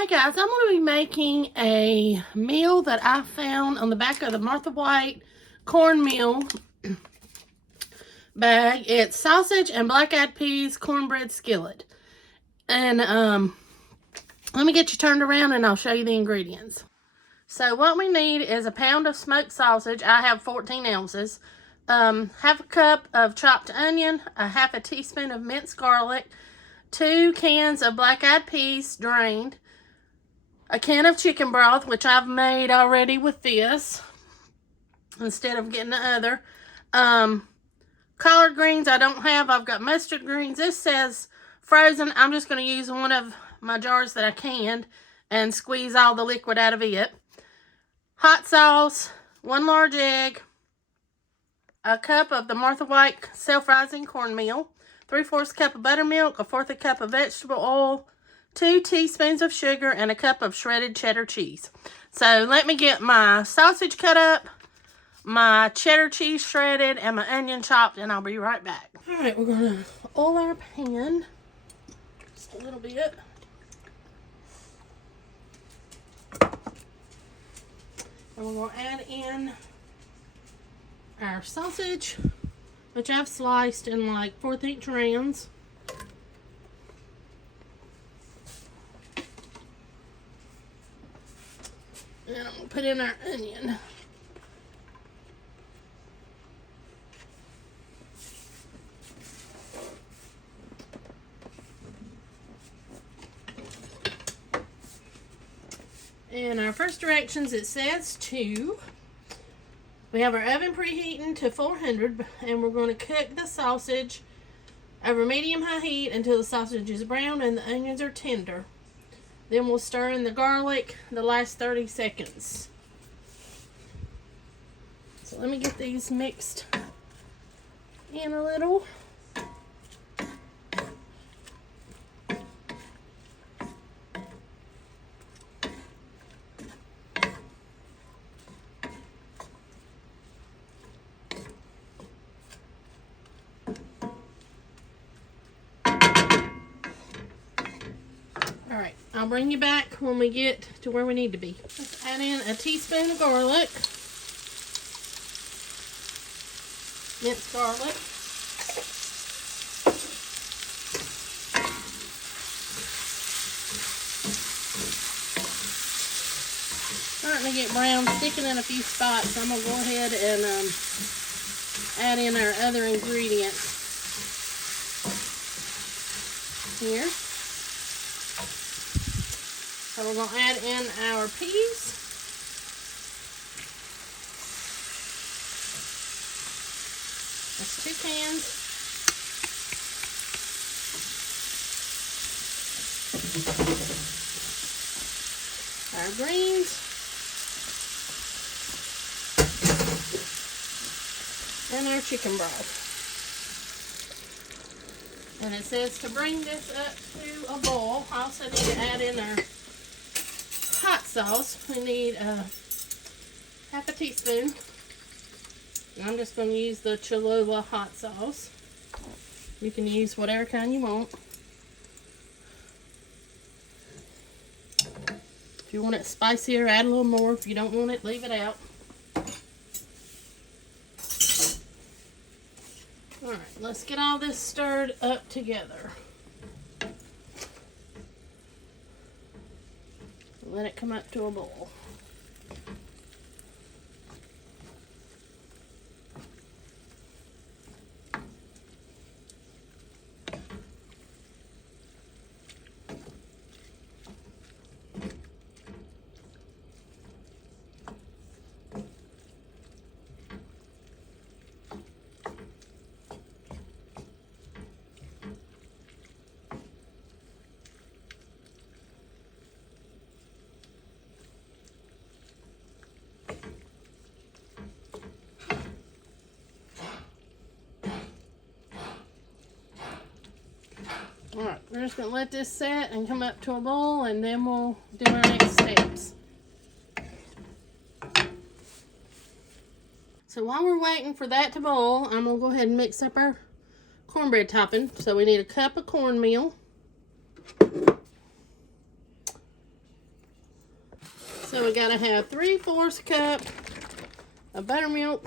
Hi guys, I'm going to be making a meal that I found on the back of the Martha White Cornmeal bag. It's sausage and black-eyed peas cornbread skillet. And let me get you turned around and I'll show you the ingredients. So what we need is a pound of smoked sausage. I have 14 ounces. Half a cup of chopped onion, a half a teaspoon of minced garlic, 2 cans of black-eyed peas drained, a can of chicken broth, which I've made already with this instead of getting the other. Collard greens I don't have. I've got mustard greens. This says frozen. I'm just going to use one of my jars that I canned and squeeze all the liquid out of it. Hot sauce, 1 large egg, a cup of the Martha White self-rising cornmeal, 3/4 cup of buttermilk, 1/4 cup of vegetable oil, 2 teaspoons of sugar, and a cup of shredded cheddar cheese. So let me get my sausage cut up, my cheddar cheese shredded, and my onion chopped, and I'll be right back. All right, we're going to oil our pan just a little bit. And we're going to add in our sausage, which I've sliced in like 1/4 rounds. And I'm going to put in our onion. In our first directions, it says we have our oven preheating to 400, and we're going to cook the sausage over medium-high heat until the sausage is brown and the onions are tender. Then we'll stir in the garlic the last 30 seconds. So let me get these mixed in a little. Alright, I'll bring you back when we get to where we need to be. Let's add in a teaspoon of garlic. Minced garlic. Starting to get brown, sticking in a few spots. I'm going to go ahead and add in our other ingredients here. So we're going to add in our peas. That's 2 cans. Our greens. And our chicken broth. And it says to bring this up to a boil. I also need to add in our hot sauce. We need half a teaspoon. And I'm just going to use the Cholula hot sauce. You can use whatever kind you want. If you want it spicier, add a little more. If you don't want it, leave it out. Alright, let's get all this stirred up together. Let it come up to a boil. Alright, we're just going to let this set and come up to a boil, and then we'll do our next steps. So while we're waiting for that to boil, I'm going to go ahead and mix up our cornbread topping. So we need a cup of cornmeal, I gotta have 3/4 cup of buttermilk.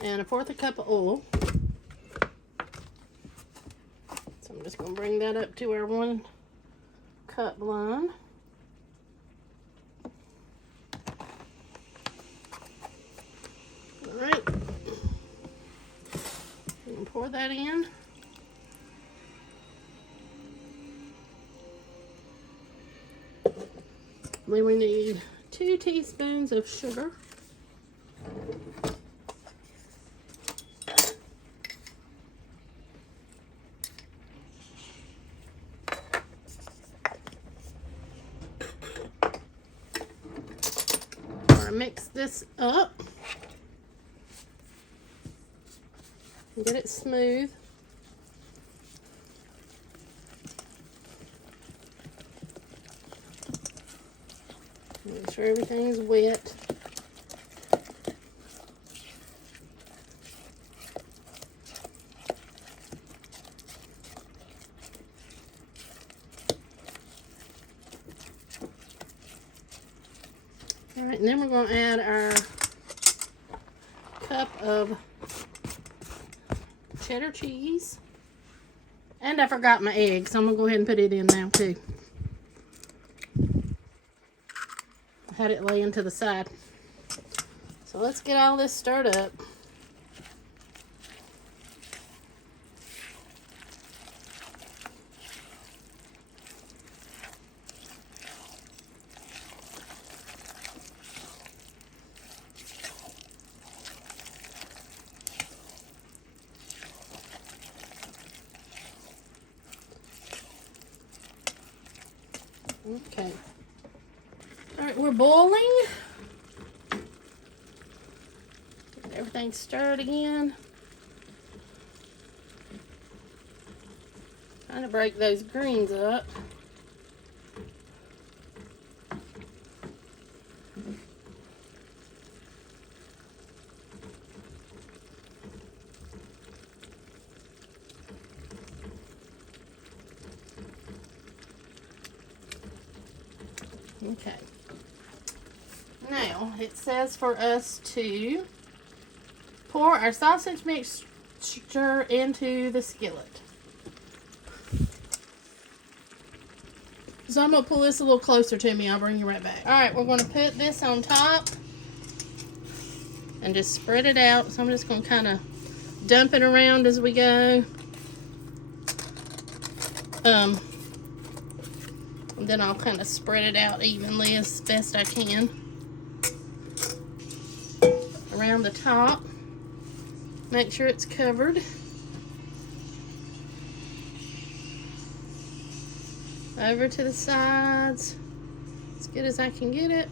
And 1/4 cup of oil. So I'm just gonna bring that up to our 1 cup line. All right. And pour that in. Then we need 2 teaspoons of sugar. Mix this up and get it smooth. Make sure everything's wet. All right, and then we're going to add our cup of cheddar cheese. And I forgot my eggs, so I'm going to go ahead and put it in now too. I had it laying to the side. So let's get all this stirred up. Okay. All right, we're boiling. Get everything stirred again. Trying to break those greens up. Okay. Now, it says for us to pour our sausage mixture into the skillet. So I'm going to pull this a little closer to me. I'll bring you right back. Alright, we're going to put this on top and just spread it out. So I'm just going to kind of dump it around as we go. And then I'll kind of spread it out evenly as best I can around the top. Make sure it's covered. Over to the sides, as good as I can get it.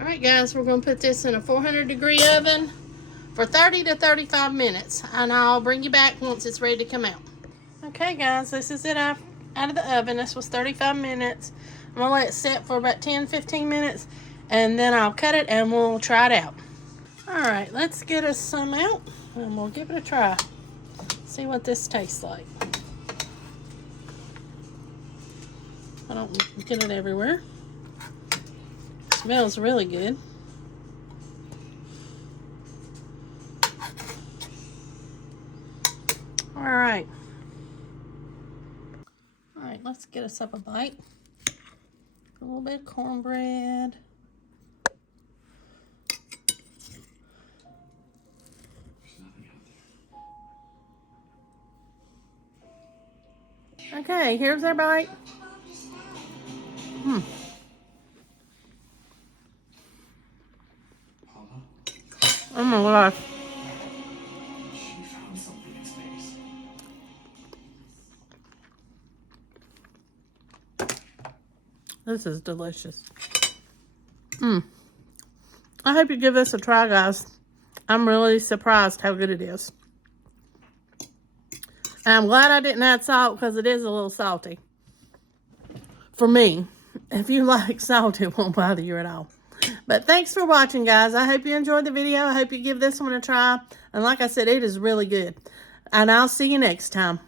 All right, guys, we're going to put this in a 400-degree oven for 30 to 35 minutes, and I'll bring you back once it's ready to come out. Okay, guys, this is it out of the oven. This was 35 minutes. I'm going to let it sit for about 10-15 minutes, and then I'll cut it, and we'll try it out. All right, let's get us some out, and we'll give it a try. See what this tastes like. I don't get it everywhere. It smells really good. All right. All right, let's get us up a bite. A little bit of cornbread. Okay, here's our bite. Oh my gosh. She found something in space. This is delicious. I hope you give this a try, guys. I'm really surprised how good it is. And I'm glad I didn't add salt because it is a little salty. For me. If you like salt, it won't bother you at all. But thanks for watching, guys. I hope you enjoyed the video. I hope you give this one a try. And like I said, it is really good. and I'll see you next time.